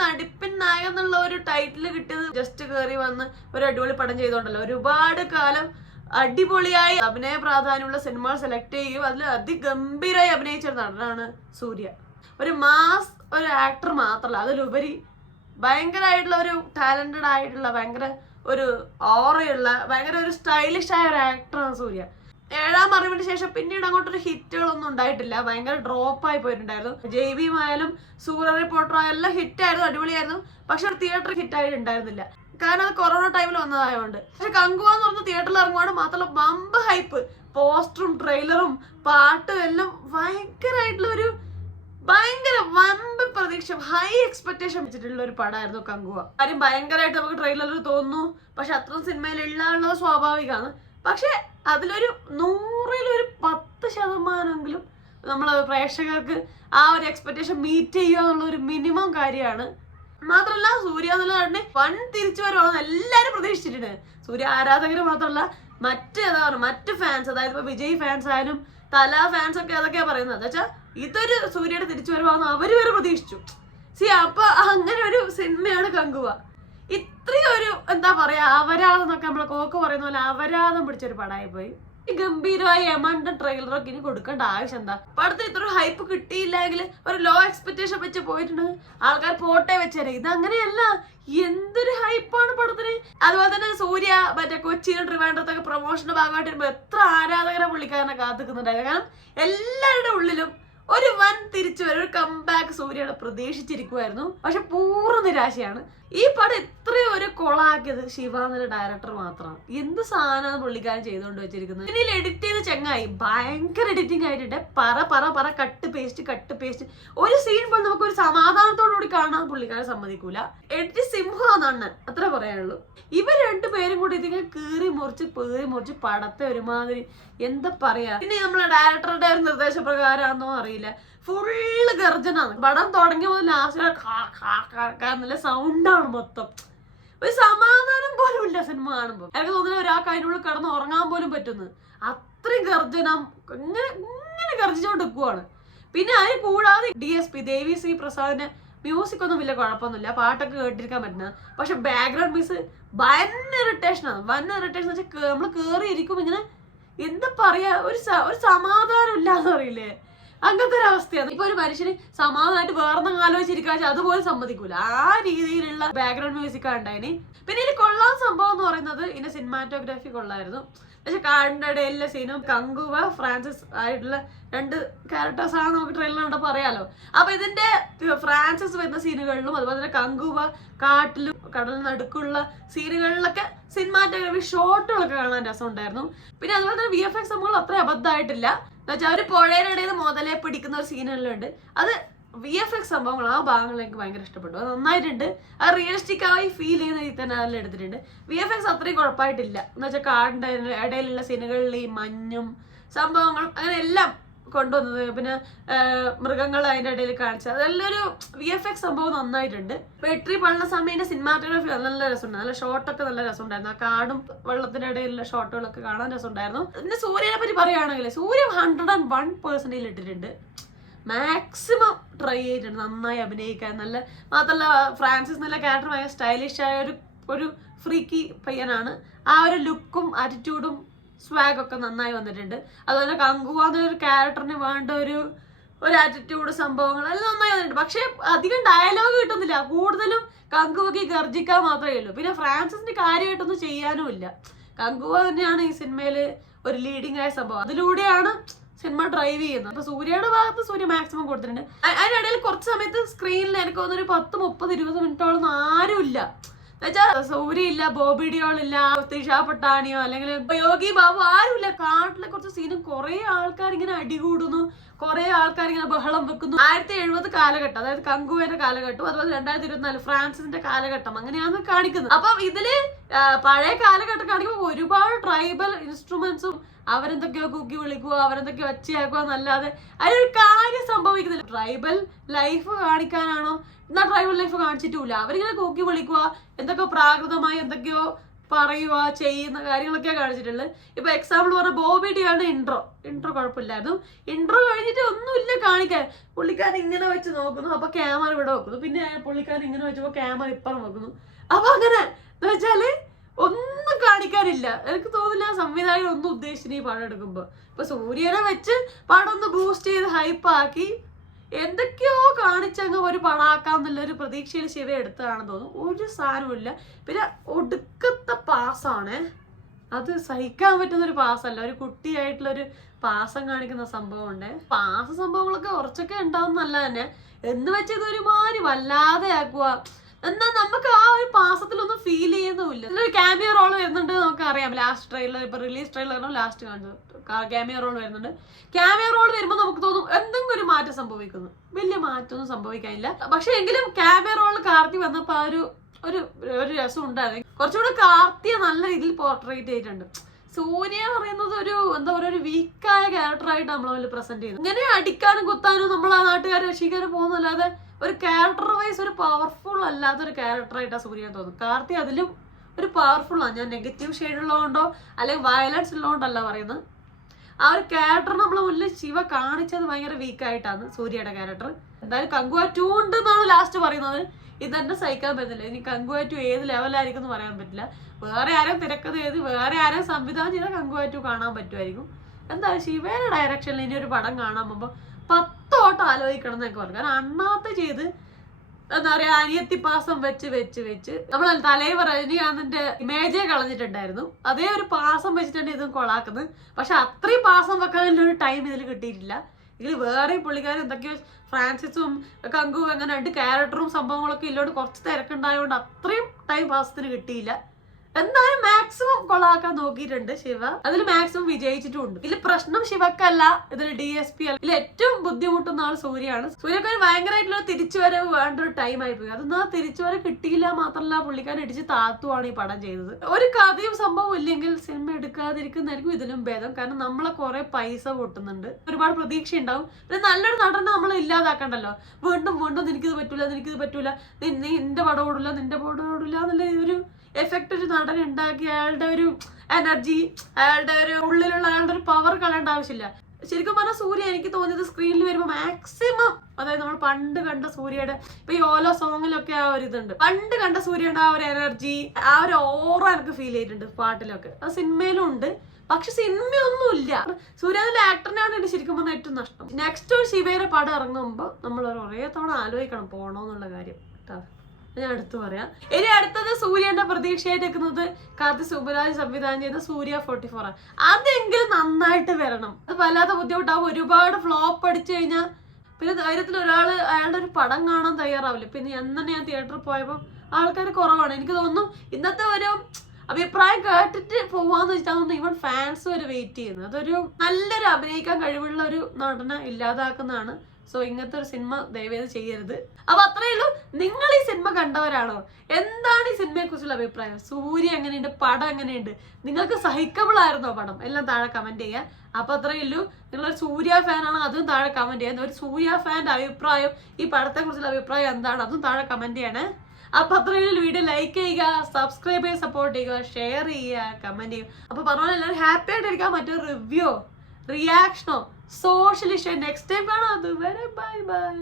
നടിപ്പിൻ നായകൻ എന്നുള്ള ഒരു ടൈറ്റിൽ കിട്ടിയത് ജസ്റ്റ് കയറി വന്ന് ഒരു അടിപൊളി പടം ചെയ്തോണ്ടല്ലോ. ഒരുപാട് കാലം അടിപൊളിയായി അഭിനയ പ്രാധാന്യമുള്ള സിനിമ സെലക്ട് ചെയ്യും. അതിൽ അതിഗംഭീരമായി അഭിനയിച്ച നടനാണ് സൂര്യ. ഒരു മാസ് ഒരു ആക്ടർ മാത്രമല്ല, അതിലുപരി ഭയങ്കരമായിട്ടുള്ള ഒരു ടാലന്റഡ് ആയിട്ടുള്ള ഭയങ്കര ഒരു ഓറയുള്ള ഭയങ്കര ഒരു സ്റ്റൈലിഷ് ആയ ഒരു ആക്ടറാണ് സൂര്യ. 7ാം അറിവിന് ശേഷം പിന്നീട് അങ്ങോട്ടൊരു ഹിറ്റുകളൊന്നും ഉണ്ടായിട്ടില്ല. ഭയങ്കര ഡ്രോപ്പായി പോയിട്ടുണ്ടായിരുന്നു. JB ആയാലും സൂര്യ റിപ്പോർട്ടർ എല്ലാം ഹിറ്റായിരുന്നു, അടിപൊളിയായിരുന്നു. പക്ഷെ ഒരു തിയേറ്റർ ഹിറ്റായിട്ട് ഉണ്ടായിരുന്നില്ല. കാരണം അത് കൊറോണ ടൈമിൽ വന്നതായതുകൊണ്ട്. പക്ഷെ കങ്കുവ എന്ന് പറഞ്ഞ തിയേറ്ററിൽ ഇറങ്ങുവാണ്. മാത്രമല്ല ബമ്പ് ഹൈപ്പ്, പോസ്റ്ററും ട്രെയിലറും പാട്ടും എല്ലാം ഭയങ്കരമായിട്ടുള്ള ഒരു ഭയങ്കര വമ്പ് പ്രതീക്ഷ, ഹൈ എക്സ്പെക്ടേഷൻ വെച്ചിട്ടുള്ള ഒരു പടമായിരുന്നു കങ്കുവ. കാര്യം ഭയങ്കരമായിട്ട് നമുക്ക് ട്രെയിലറിൽ തോന്നുന്നു. പക്ഷെ അത്രയും സിനിമയിൽ ഉള്ളത് സ്വാഭാവികമാണ്. പക്ഷെ അതിലൊരു 100-ൽ 10% നമ്മൾ പ്രേക്ഷകർക്ക് ആ ഒരു എക്സ്പെക്ടേഷൻ മീറ്റ് ചെയ്യുക എന്നുള്ള ഒരു മിനിമം കാര്യമാണ്. മാത്രമല്ല സൂര്യ എന്നുള്ള നടനെ വൻ തിരിച്ചു വരുവാണെന്ന് എല്ലാവരും പ്രതീക്ഷിച്ചിട്ടുണ്ട്. സൂര്യ ആരാധകർ മാത്രമല്ല മറ്റ് ഫാൻസ്, അതായത് ഇപ്പൊ വിജയ് ഫാൻസ് ആയാലും തല ഫാൻസ് ഒക്കെ അതൊക്കെയാ പറയുന്നത്. എന്താ വെച്ചാൽ ഇതൊരു സൂര്യയുടെ തിരിച്ചു വരുവാന്ന് അവര് വരെ പ്രതീക്ഷിച്ചു. അപ്പൊ അങ്ങനെ ഒരു സിനിമയാണ് കങ്കുവ. ഇത്രയും ഒരു എന്താ പറയാ അപരാധം എന്നൊക്കെ നമ്മളെ കോക്ക് പറയുന്ന പോലെ അപരാധം പിടിച്ചൊരു പടമായി പോയി. ഈ ഗംഭീരമായി എമണ്ട ട്രെയിലറൊക്കെ ഇനി കൊടുക്കേണ്ട ആവശ്യം എന്താ? പടത്തിന് ഇത്ര ഹൈപ്പ് കിട്ടിയില്ലെങ്കിൽ ഒരു ലോ എക്സ്പെക്ടേഷൻ വെച്ച് പോയിട്ടുണ്ടെങ്കിൽ ആൾക്കാർ പോട്ടെ വെച്ചേരെ. ഇത് അങ്ങനെയല്ല, എന്തൊരു ഹൈപ്പാണ് പടത്തിന്. അതുപോലെ തന്നെ സൂര്യ മറ്റേ കൊച്ചിയിൽ ട്രിവാൻഡ്രത്തൊക്കെ പ്രൊമോഷന്റെ ഭാഗമായിട്ട് വരുമ്പോ എത്ര ആരാധകരെ പുള്ളിക്കാരനെ കാത്തുക്കുന്നുണ്ടായിരുന്നു. കാരണം എല്ലാവരുടെ ഉള്ളിലും ഒരു വൻ തിരിച്ചു വരും, ഒരു കംബാക്ക് സൂര്യയുടെ പ്രതീക്ഷിച്ചിരിക്കുമായിരുന്നു. പക്ഷെ പൂർണ്ണ നിരാശയാണ്. ഈ പടം ഇത്രയും ഒരു കൊളാക്കിയത് ശിവ എന്ന ഡയറക്ടർ മാത്രമാണ്. എന്ത് സാധനമാണ് പുള്ളിക്കാരൻ ചെയ്തുകൊണ്ട് വെച്ചിരിക്കുന്നത്. ഇതിൽ എഡിറ്റ് ചെയ്ത് ചെങ്ങായി ഭയങ്കര എഡിറ്റിംഗ് ആയിട്ടുണ്ട്. പറ കട്ട് പേസ്റ്റ് ഒരു സീൻ പോലും നമുക്ക് ഒരു സമാധാനത്തോടുകൂടി കാണാൻ പുള്ളിക്കാരൻ സമ്മതിക്കൂല. എഡിറ്റ് സിംഹമാണെന്ന് അത്ര പറയാനുള്ളൂ. ഇവർ രണ്ടുപേരും കൂടി ഇതിങ്ങനെ പേറി മുറിച്ച് പടത്തെ ഒരുമാതിരി എന്താ പറയാ. പിന്നെ നമ്മളെ ഡയറക്ടറുടെ ഒരു നിർദ്ദേശപ്രകാരമാണെന്നോ അറിയില്ല, ഫുള്ള് ഗർജനാണ്. പടം തുടങ്ങിയ മുതൽ ലാസ്റ്റ് നല്ല സൗണ്ടാണ് മൊത്തം. ഒരു സമാധാനം പോലും ഇല്ല സിനിമ കാണുമ്പോ. എനിക്ക് തോന്നുന്നില്ല ഒരാൾക്ക് അതിനുള്ളിൽ കിടന്ന് ഉറങ്ങാൻ പോലും പറ്റുന്നു. അത്രയും ഗർജനം ഇങ്ങനെ ഗർജിച്ചോണ്ട് നിൽക്കുവാണ്. പിന്നെ അതിന് കൂടാതെ DSP ദേവി ശ്രീ പ്രസാദിന്റെ മ്യൂസിക് ഒന്നും വലിയ കുഴപ്പമൊന്നുമില്ല, പാട്ടൊക്കെ കേട്ടിരിക്കാൻ പറ്റുന്നത്. പക്ഷെ ബാക്ക്ഗ്രൗണ്ട് മ്യൂസിക് ഭയങ്കര ഇറിറ്റേഷനാണ്. ഇറിറ്റേഷൻ എന്ന് വെച്ചാൽ നമ്മൾ കേറിയിരിക്കും ഇങ്ങനെ എന്താ പറയാ, ഒരു സമാധാനം ഇല്ലാന്ന് അറിയില്ലേ, അങ്ങനത്തെ ഒരു അവസ്ഥയാണ്. ഇപ്പൊ ഒരു മനുഷ്യന് സമാധാനമായിട്ട് വേറെന്തെങ്കിലും ആലോചിച്ചിരിക്കാൻ അതുപോലെ സമ്മതിക്കൂല. ആ രീതിയിലുള്ള ബാക്ക്ഗ്രൗണ്ട് മ്യൂസിക് ഉണ്ടായിന്. പിന്നെ ഇതിൽ കൊള്ളാൻ സംഭവം എന്ന് പറയുന്നത് ഇതിന്റെ സിനിമാറ്റോഗ്രാഫി കൊള്ളായിരുന്നു. പക്ഷെ കാടിന്റെ ഇടയിലെ സീനും കങ്കുവ ഫ്രാൻസിസ് ആയിട്ടുള്ള 2 ക്യാരക്ടേഴ്സ് ആണ് നമുക്ക് ട്രെയിലർ കണ്ടപ്പോൾ അറിയാലോ. അപ്പൊ ഇതിന്റെ ഫ്രാൻസിസ് വരുന്ന സീനുകളിലും അതുപോലെ തന്നെ കങ്കുവ കാട്ടിലും കടലിന് നടുക്കുള്ള സീനുകളിലൊക്കെ സിനിമാറ്റോഗ്രാഫി ഷോട്ടുകളൊക്കെ കാണാൻ രസമുണ്ടായിരുന്നു. പിന്നെ അതുപോലെ തന്നെ VFX സംഭവങ്ങൾ അത്ര അബദ്ധമായിട്ടില്ല. എന്നുവെച്ചാൽ അവർ പുഴയുടെ ഇടയിൽ മുതലേ പിടിക്കുന്ന ഒരു സീനെല്ലാം ഉണ്ട്. അത് VFX സംഭവങ്ങൾ ആ ഭാഗങ്ങൾ എനിക്ക് ഭയങ്കര ഇഷ്ടപ്പെട്ടു. അത് നന്നായിട്ടുണ്ട്. അത് റിയലിസ്റ്റിക് ആയി ഫീൽ ചെയ്യുന്ന രീതി തന്നെ അതെല്ലാം എടുത്തിട്ടുണ്ട്. VFX അത്രയും കുഴപ്പമായിട്ടില്ല. എന്ന് വെച്ചാൽ കാടിന്റെ ഇടയിലുള്ള സീനുകളിൽ ഈ മഞ്ഞും സംഭവങ്ങളും അങ്ങനെ എല്ലാം കൊണ്ടുവന്നത്, പിന്നെ മൃഗങ്ങൾ അതിന്റെ ഇടയിൽ കാണിച്ചത്, അതെല്ലാം ഒരു VFX സംഭവം നന്നായിട്ടുണ്ട്. വെട്രി പള്ള സമയത്തിന്റെ സിനിമാറ്റോഗ്രാഫി നല്ല രസമുണ്ട്. നല്ല ഷോട്ടൊക്കെ നല്ല രസമുണ്ടായിരുന്നു. ആ കാടും വെള്ളത്തിന്റെ ഇടയിലുള്ള ഷോട്ടുകളൊക്കെ കാണാൻ രസമുണ്ടായിരുന്നു. പിന്നെ സൂര്യനെ പറ്റി പറയുകയാണെങ്കിൽ സൂര്യ 101% ഇട്ടിട്ടുണ്ട്. മാക്സിമം ട്രൈ ചെയ്തിട്ടുണ്ട് നന്നായി അഭിനയിക്കാൻ. മാത്രമല്ല ഫ്രാൻസിസ് നല്ല ക്യാരക്ടർ ഭയങ്കര സ്റ്റൈലിഷ് ആയ ഒരു ഫ്രീക്കി പയ്യനാണ്. ആ ഒരു ലുക്കും ആറ്റിറ്റ്യൂഡും സ്വാഗ് ഒക്കെ നന്നായി വന്നിട്ടുണ്ട്. അതുപോലെ കങ്കുവ എന്നൊരു ക്യാരക്ടറിന് വേണ്ട ഒരു ആറ്റിറ്റ്യൂഡ് സംഭവങ്ങൾ എല്ലാം നന്നായി വന്നിട്ടുണ്ട്. പക്ഷെ അധികം ഡയലോഗ് കിട്ടുന്നില്ല. കൂടുതലും കങ്കുവയ്ക്ക് ഗർജിക്കാൻ മാത്രമേ ഉള്ളൂ. പിന്നെ ഫ്രാൻസിസിന്റെ കാര്യമായിട്ടൊന്നും ചെയ്യാനും ഇല്ല. കങ്കുവ തന്നെയാണ് ഈ സിനിമയില് ഒരു ലീഡിങ് ആയ സംഭവം. അതിലൂടെയാണ് സിനിമ ഡ്രൈവ് ചെയ്യുന്നത്. അപ്പൊ സൂര്യയുടെ ഭാഗത്ത് സൂര്യ മാക്സിമം കൊടുത്തിട്ടുണ്ട്. അതിനിടയിൽ കുറച്ച് സമയത്ത് സ്ക്രീനിൽ എനിക്ക് തോന്നുന്നു 10, 30, 20 മിനിറ്റോളം ആരും ഇല്ല. എന്നുവെച്ചാൽ സൂര്യ ഇല്ല, ബോബി ഡിയോൾ ഇല്ല, തിഷ പട്ടാണിയോ അല്ലെങ്കിൽ യോഗി ബാബു ആരും ഇല്ല. കാട്ടിലെ കുറച്ച് സീനും കുറെ ആൾക്കാർ ഇങ്ങനെ അടികൂടുന്നു, കുറെ ആൾക്കാർ ഇങ്ങനെ ബഹളം വെക്കുന്നു. 1970 കാലഘട്ടം, അതായത് കങ്കുവയുടെ കാലഘട്ടം, അതുപോലെ 2024 ഫ്രാൻസിന്റെ കാലഘട്ടം, അങ്ങനെയാണ് കാണിക്കുന്നത്. അപ്പം ഇതില് പഴയ കാലഘട്ടം കാണിക്കുമ്പോൾ ഒരുപാട് ട്രൈബൽ ഇൻസ്ട്രുമെന്റ്സും അവരെന്തൊക്കെയോ കുക്കി വിളിക്കുക, അവരെന്തൊക്കെയോ ഒച്ചയാക്കുക എന്നല്ലാതെ അതിനൊരു കാര്യം സംഭവിക്കുന്നില്ല. ട്രൈബൽ ലൈഫ് കാണിക്കാനാണോ? എന്നാൽ ട്രൈബൽ ലൈഫ് കാണിച്ചിട്ടില്ല. അവരിങ്ങനെ കൂക്കി വിളിക്കുക, എന്തൊക്കെയോ പ്രാകൃതമായി എന്തൊക്കെയോ പറയുക ചെയ്യുന്ന കാര്യങ്ങളൊക്കെ കാണിച്ചിട്ടുള്ളത്. ഇപ്പൊ എക്സാമ്പിൾ പറഞ്ഞ ബോബി ഡിയാണ് ഇൻട്രോ കുഴപ്പമില്ലായിരുന്നു. ഇൻട്രോ കഴിഞ്ഞിട്ട് ഒന്നുമില്ല കാണിക്കാൻ. പുള്ളിക്കാരൻ ഇങ്ങനെ വെച്ച് നോക്കുന്നു, അപ്പൊ ക്യാമറ ഇവിടെ വെക്കുന്നു, പിന്നെ പുള്ളിക്കാരൻ ഇങ്ങനെ വെച്ചപ്പോ ക്യാമറ ഇപ്പുറം വെക്കുന്നു. അപ്പൊ അങ്ങനെ എന്ന് വെച്ചാല് ഒന്നും കാണിക്കാനില്ല. എനിക്ക് തോന്നില്ല സംവിധായകൻ ഒന്നും ഉദ്ദേശിച്ചു ഈ പടം എടുക്കുമ്പോ. ഇപ്പൊ സൂര്യനെ വെച്ച് പടം ഒന്ന് ബൂസ്റ്റ് ചെയ്ത് ഹൈപ്പാക്കി എന്തൊക്കെയോ കാണിച്ചങ്ങ് ഒരു പടാക്കാന്നുള്ള ഒരു പ്രതീക്ഷയിൽ ശിവ എടുത്തതാണെന്ന് തോന്നുന്നു. ഒരു സാധനമില്ല. പിന്നെ ഒടുക്കത്തെ പാസ്സാണ്. അത് സഹിക്കാൻ പറ്റുന്ന ഒരു പാസ്സല്ല, ഒരു കുട്ടിയായിട്ടുള്ളൊരു പാസം കാണിക്കുന്ന സംഭവം ഉണ്ട്. പാസ സംഭവങ്ങളൊക്കെ കുറച്ചൊക്കെ ഉണ്ടാവും നല്ല തന്നെ, എന്ന് വെച്ചത് ഒരുമാതിരി വല്ലാതെ ആക്കുക. എന്നാൽ നമുക്ക് ആ ഒരു പാസത്തിലൊന്നും ഫീൽ ചെയ്യുന്നുമില്ല. ഇതിലൊരു ക്യാമിയോ റോൾ വരുന്നുണ്ട്, നമുക്ക് അറിയാം. ലാസ്റ്റ് ട്രെയിലർ, ഇപ്പൊ റിലീസ് ട്രെയിലറിനും ലാസ്റ്റ് കാണിച്ചത് ക്യാമിയോ റോൾ വരുന്നുണ്ട്. ക്യാമിയോ റോൾ വരുമ്പോൾ നമുക്ക് തോന്നും എന്തെങ്കിലും ഒരു മാറ്റം സംഭവിക്കുന്നു. വലിയ മാറ്റമൊന്നും സംഭവിക്കാനില്ല. പക്ഷെ എങ്കിലും ക്യാമിയോ റോൾ കാർത്തി വന്നപ്പോ ആ ഒരു രസം ഉണ്ടായിരുന്നു. കുറച്ചുകൂടെ കാർത്തിയെ നല്ല രീതിയിൽ പോർട്രേറ്റ് ചെയ്തിട്ടുണ്ട്. സൂര്യ പറയുന്നത് ഒരു എന്താ പറയുക, ഒരു വീക്കായ ക്യാരക്ടറായിട്ട് നമ്മളതിൽ പ്രസന്റ് ചെയ്യുന്നു. ഇങ്ങനെ അടിക്കാനും കുത്താനും നമ്മൾ ആ നാട്ടുകാരെ രക്ഷിക്കാനും പോകുന്നല്ലാതെ ഒരു ക്യാരക്ടർ വൈസ് ഒരു പവർഫുൾ അല്ലാത്തൊരു ക്യാരക്ടറായിട്ടാണ് സൂര്യ തോന്നുന്നു. കാർത്തി അതിലും ഒരു പവർഫുൾ ആണ്. ഞാൻ നെഗറ്റീവ് ഷെയ്ഡ് ഉള്ളതുകൊണ്ടോ അല്ലെങ്കിൽ വയലൻസ് ഉള്ളതുകൊണ്ടല്ല പറയുന്നത്. ആ ഒരു ക്യാരക്ടർ നമ്മളെ മുന്നിൽ ശിവ കാണിച്ചത് ഭയങ്കര വീക്കായിട്ടാണ് സൂര്യയുടെ ക്യാരക്ടർ. എന്തായാലും കങ്കുവ 2 ഉണ്ട് എന്നാണ് ലാസ്റ്റ് പറയുന്നത്. ഇതെന്നെ സഹിക്കാൻ പറ്റില്ല. ഇനി കങ്കുവ 2 ഏത് ലെവലായിരിക്കും എന്ന് പറയാൻ പറ്റില്ല. വേറെ ആരും തിരക്കഥ ചെയ്ത് വേറെ ആരും സംവിധാനം ചെയ്താൽ കങ്കുവ 2 കാണാൻ പറ്റുമായിരിക്കും. എന്തായാലും ശിവയുടെ ഡയറക്ഷനിൽ ഇനി ഒരു പടം കാണാൻ പോകുമ്പോൾ 10 വട്ടം ആലോചിക്കണം എന്നൊക്കെ പറഞ്ഞു. കാരണം അണ്ണാത്ത ചെയ്ത് എന്താ പറയാ, അനിയത്തി പാസം വെച്ച് നമ്മൾ തലൈവർ രജനീകാന്തിന്റെ ഇമേജേ കളഞ്ഞിട്ടുണ്ടായിരുന്നു. അതേ ഒരു പാസം വെച്ചിട്ടുണ്ട് ഇതും കൊളാക്കുന്നത്. പക്ഷെ അത്രയും പാസം വെക്കാനുള്ള ഒരു ടൈം ഇതിൽ കിട്ടിയിട്ടില്ല. ഇതിൽ വേറെ പുള്ളിക്കാരും എന്തൊക്കെയോ ഫ്രാൻസിസും കങ്കു അങ്ങനെ 2 ക്യാരക്ടറും സംഭവങ്ങളൊക്കെ ഇല്ലോണ്ട് കുറച്ച് തിരക്കുണ്ടായതുകൊണ്ട് അത്രയും ടൈം പാസത്തിന് കിട്ടിയില്ല. എന്തായാലും മാക്സിമം കൊളാക്കാൻ നോക്കിയിട്ടുണ്ട് ശിവ. അതിൽ മാക്സിമം വിജയിച്ചിട്ടുണ്ട്. ഇതിൽ പ്രശ്നം ശിവക്കല്ല, ഇതിൽ DSP അല്ല. ഇതിൽ ഏറ്റവും ബുദ്ധിമുട്ടുന്ന ആൾ സൂര്യയാണ്. സൂര്യക്ക് ഒരു ഭയങ്കരമായിട്ടുള്ള തിരിച്ചുവരവ് വേണ്ട ഒരു ടൈം ആയിപ്പോയി. അതൊന്നും ആ തിരിച്ചുവരവ് കിട്ടിയില്ല. മാത്രമല്ല പുള്ളിക്കാരൻ ഇടിച്ച് താത്തുവാണ് ഈ പടം ചെയ്തത്. ഒരു കഥയും സംഭവം ഇല്ലെങ്കിൽ സിനിമ എടുക്കാതിരിക്കുന്നതായിരിക്കും ഇതിലും ഭേദം. കാരണം നമ്മളെ കുറെ പൈസ പൊട്ടുന്നുണ്ട്, ഒരുപാട് പ്രതീക്ഷ ഉണ്ടാവും. പിന്നെ നല്ലൊരു നടനെ നമ്മൾ ഇല്ലാതാക്കണ്ടല്ലോ. വീണ്ടും എനിക്കിത് പറ്റൂല, നിന്റെ പടം ഓടില്ല എന്നുള്ള ഒരു എഫക്റ്റ് ഒരു നടൻ ഉണ്ടാക്കി അയാളുടെ ഒരു എനർജി, അയാളുടെ ഒരു ഉള്ളിലുള്ള അയാളുടെ ഒരു പവർ കളയേണ്ട ആവശ്യമില്ല. ശരിക്കും പറഞ്ഞാൽ സൂര്യ എനിക്ക് തോന്നിയത് സ്ക്രീനിൽ വരുമ്പോൾ മാക്സിമം, അതായത് നമ്മൾ പണ്ട് കണ്ട സൂര്യയുടെ ഇപ്പൊ ഈ ഓലോ സോങ്ങിലൊക്കെ ആ ഒരു ഇതുണ്ട്. പണ്ട് കണ്ട സൂര്യയുടെ ആ ഒരു എനർജി, ആ ഒരു ഓറ എനിക്ക് ഫീൽ ചെയ്തിട്ടുണ്ട് പാട്ടിലൊക്കെ. അത് സിനിമയിലും ഉണ്ട്. പക്ഷെ സിനിമയൊന്നുമില്ല. സൂര്യന്റെ ആക്ടറിനാണ് ഇത് ശരിക്കും പറഞ്ഞാൽ ഏറ്റവും നഷ്ടം. നെക്സ്റ്റ് ഒരു ശിവയുടെ പടം ഇറങ്ങുമ്പോൾ നമ്മൾ ഒരേ തവണ ആലോചിക്കണം പോണോന്നുള്ള കാര്യം കേട്ടോ. ഞാൻ അടുത്ത് പറയാം. ഇനി അടുത്തത് സൂര്യന്റെ പ്രതീക്ഷയായിട്ട് നിൽക്കുന്നത് കാർത്തി സുബരാജ് സംവിധാനം ചെയ്ത സൂര്യ 44 ആണ്. അതെങ്കിലും നന്നായിട്ട് വരണം. അത് വല്ലാത്ത ബുദ്ധിമുട്ടാവും. ഒരുപാട് ഫ്ലോപ്പ് അടിച്ചു കഴിഞ്ഞാൽ പിന്നെ ധൈര്യത്തിൽ ഒരാൾ അയാളുടെ ഒരു പടം കാണാൻ തയ്യാറാവില്ല. പിന്നെ ഞാൻ തിയേറ്ററിൽ പോയപ്പോൾ ആൾക്കാർ കുറവാണ്. എനിക്ക് തോന്നുന്നു ഇന്നത്തെ ഒരു അഭിപ്രായം കേട്ടിട്ട് പോവാന്ന് വെച്ചിട്ടാണ് ഇവൻ ഫാൻസ് വരെ വെയിറ്റ് ചെയ്യുന്നത്. അതൊരു നല്ലൊരു അഭിനയിക്കാൻ കഴിവുള്ള ഒരു നടനെ ഇല്ലാതാക്കുന്നതാണ്. സോ ഇങ്ങനത്തെ ഒരു സിനിമ ദയവേത് ചെയ്യരുത്. അപ്പൊ അത്രയേ ഉള്ളൂ. നിങ്ങൾ ഈ സിനിമ കണ്ടവരാണോ? എന്താണ് ഈ സിനിമയെ കുറിച്ചുള്ള അഭിപ്രായം? സൂര്യ എങ്ങനെയുണ്ട്? പടം എങ്ങനെയുണ്ട്? നിങ്ങൾക്ക് സഹിക്കബിൾ ആയിരുന്നോ പടം? എല്ലാം താഴെ കമന്റ് ചെയ്യുക. അപ്പൊ അത്രയേ ഉള്ളൂ. നിങ്ങളൊരു സൂര്യ ഫാൻ ആണോ? അതും താഴെ കമന്റ് ചെയ്യാം. ഒരു സൂര്യ ഫാൻ്റെ അഭിപ്രായം, ഈ പടത്തെ കുറിച്ചുള്ള അഭിപ്രായം എന്താണ്? അതും താഴെ കമന്റ് ചെയ്യണേ. അപ്പൊ അത്രയും വീഡിയോ ലൈക്ക് ചെയ്യുക, സബ്സ്ക്രൈബ് ചെയ്യുക, സപ്പോർട്ട് ചെയ്യുക, ഷെയർ ചെയ്യുക, കമന്റ് ചെയ്യുക. അപ്പൊ പറഞ്ഞ എല്ലാവരും ഹാപ്പി ആയിട്ടിരിക്കാൻ. മറ്റൊരു റിവ്യൂ റിയാക്ഷനോ സോഷ്യൽ ഇഷ്യൂ നെക്സ്റ്റ് ടൈം കാണാം. അതുവരെ ബൈ ബൈ.